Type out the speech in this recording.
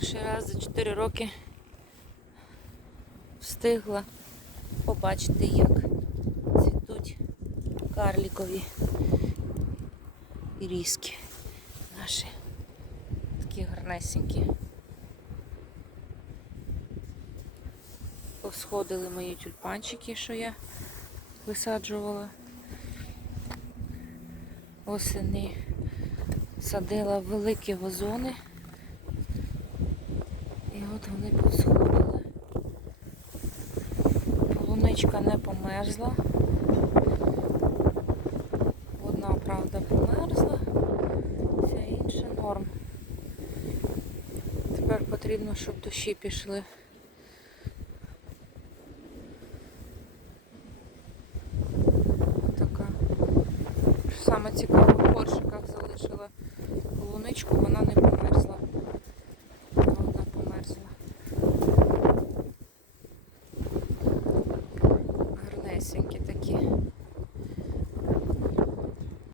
перший раз за 4 роки встигла побачити, як цвітуть карлікові іріски наші. Такі гарнесенькі. Повсходили мої тюльпанчики, що я висаджувала. Осени садила великі вазони. От вони повсходили. Полуничка не померзла. Одна, правда, померзла, вся інша норм. Тепер потрібно, щоб дощі пішли. Така. Саме цікаве, в горшиках залишила полуничку, вона ki.